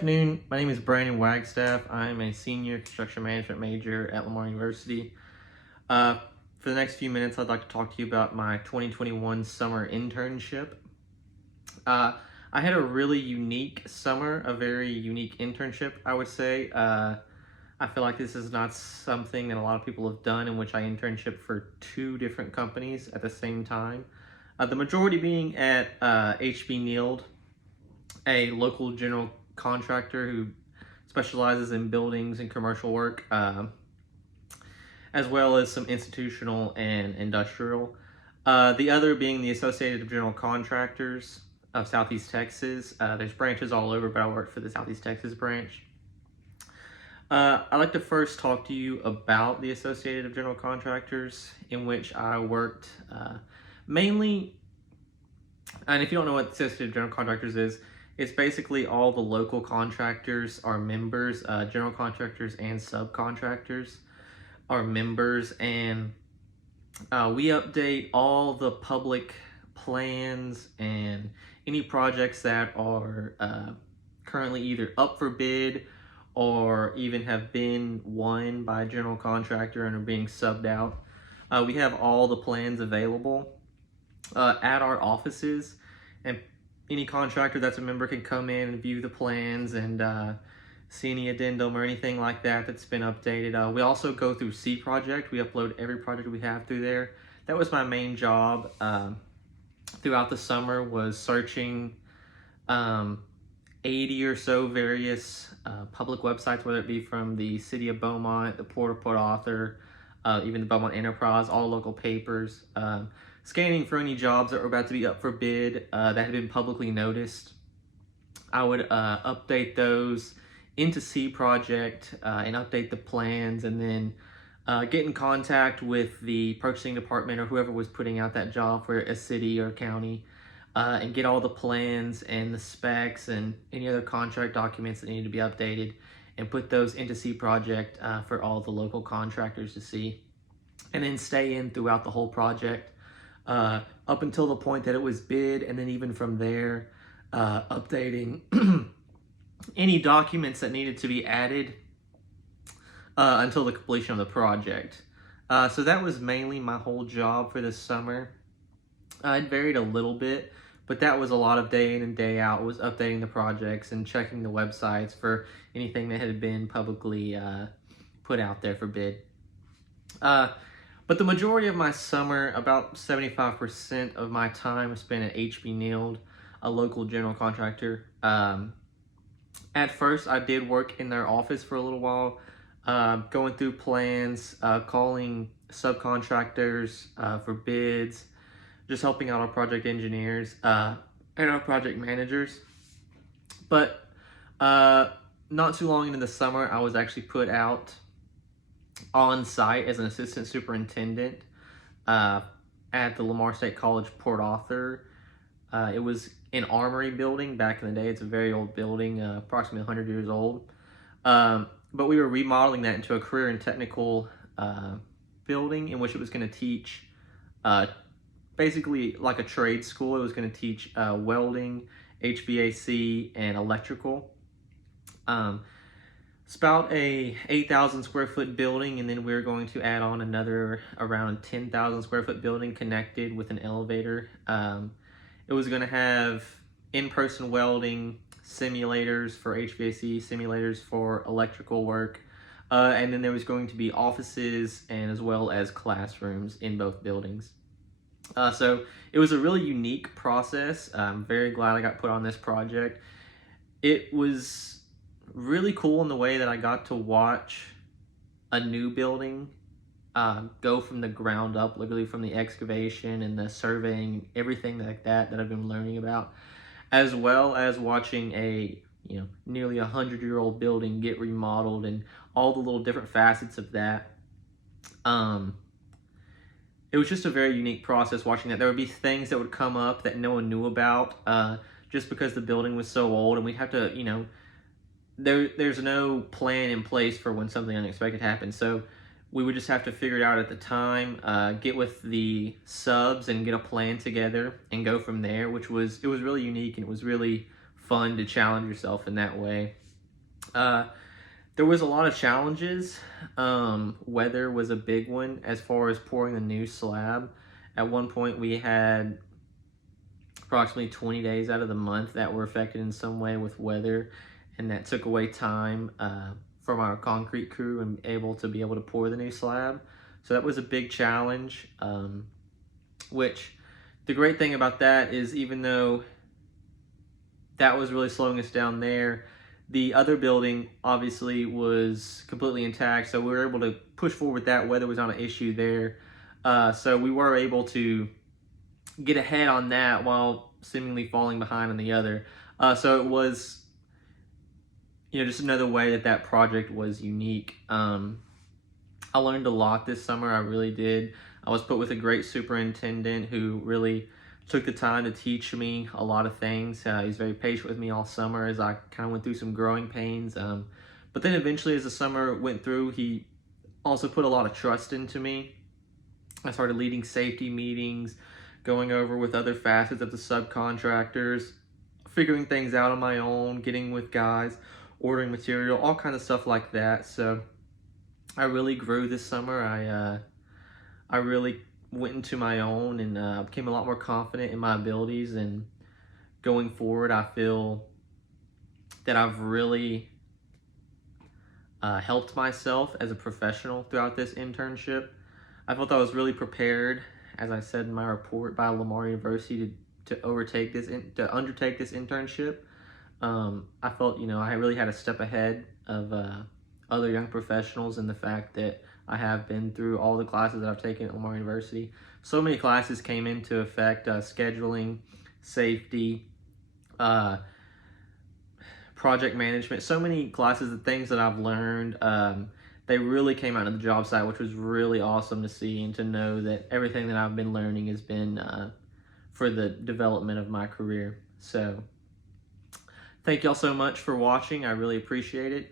Good afternoon. My name is Brandon Wagstaff. I'm a senior construction management major at Lamar University. For the next few minutes, I'd like to talk to you about my 2021 summer internship. I had a really unique summer, a very unique internship, I would say. I feel like this is not something that a lot of people have done, in which I internship for two different companies at the same time. The majority being at HB Neild, a local general contractor who specializes in buildings and commercial work, as well as some institutional and industrial. The other being the Associated General Contractors of Southeast Texas. There's branches all over, but I work for the Southeast Texas branch. I'd like to first talk to you about the Associated General Contractors, in which I worked mainly. And if you don't know what the Associated General Contractors is, it's basically all the local contractors are members. General contractors and subcontractors are members, and we update all the public plans and any projects that are currently either up for bid or even have been won by a general contractor and are being subbed out. We have all the plans available at our offices, and any contractor that's a member can come in and view the plans and see any addendum or anything like that that's been updated. We also go through C Project. We upload every project we have through there. That was my main job throughout the summer, was searching 80 or so various public websites, whether it be from the City of Beaumont, the Port of Port Arthur, even the Beaumont Enterprise, all local papers, scanning for any jobs that were about to be up for bid that had been publicly noticed. I would update those into C Project and update the plans, and then get in contact with the purchasing department or whoever was putting out that job for a city or county, and get all the plans and the specs and any other contract documents that need to be updated, and put those into C Project for all the local contractors to see, and then stay in throughout the whole project up until the point that it was bid, and then even from there updating any documents that needed to be added until the completion of the project. So that was mainly my whole job for this summer. It varied a little bit, but that was a lot of day in and day out, was updating the projects and checking the websites for anything that had been publicly put out there for bid. But the majority of my summer, about 75% of my time, was spent at HB Neild, a local general contractor. At first, I did work in their office for a little while, going through plans, calling subcontractors for bids, just helping out our project engineers and our project managers. But not too long into the summer, I was actually put out on site as an assistant superintendent at the Lamar State College Port Arthur. It was an armory building back in the day. It's a very old building, approximately 100 years old. But we were remodeling that into a career and technical building, in which it was going to teach basically like a trade school. It was going to teach welding, HVAC, and electrical. It's about a 8,000 square foot building, and then we're going to add on another around 10,000 square foot building connected with an elevator. It was going to have in-person welding, simulators for HVAC, simulators for electrical work, and then there was going to be offices and as well as classrooms in both buildings. So it was a really unique process. I'm very glad I got put on this project. It was really cool in the way that I got to watch a new building go from the ground up, literally from the excavation and the surveying, everything like that I've been learning about, as well as watching a nearly 100-year-old building get remodeled and all the little different facets of that. It was just a very unique process watching that. There would be things that would come up that no one knew about just because the building was so old, and we'd have to, there's no plan in place for when something unexpected happens. So we would just have to figure it out at the time, get with the subs and get a plan together and go from there, it was really unique, and it was really fun to challenge yourself in that way. Uh, there was a lot of challenges. Weather was a big one as far as pouring the new slab. At one point, we had approximately 20 days out of the month that were affected in some way with weather, and that took away time from our concrete crew and able to pour the new slab. So that was a big challenge, which the great thing about that is even though that was really slowing us down there, the other building obviously was completely intact, so we were able to push forward that. Weather was not an issue there. So we were able to get ahead on that while seemingly falling behind on the other. So it was, just another way that project was unique. I learned a lot this summer, I really did. I was put with a great superintendent who really took the time to teach me a lot of things. He was very patient with me all summer as I kind of went through some growing pains. But then eventually as the summer went through, he also put a lot of trust into me. I started leading safety meetings, going over with other facets of the subcontractors, figuring things out on my own, getting with guys, ordering material, all kinds of stuff like that. So I really grew this summer. I really went into my own and became a lot more confident in my abilities. And going forward, I feel that I've really helped myself as a professional throughout this internship. I felt I was really prepared, as I said in my report, by Lamar University to undertake this internship. I felt, I really had a step ahead of other young professionals in the fact that I have been through all the classes that I've taken at Lamar University. So many classes came into effect: scheduling, safety, project management. So many classes, the things that I've learned, they really came out of the job site, which was really awesome to see and to know that everything that I've been learning has been for the development of my career. So thank y'all so much for watching. I really appreciate it.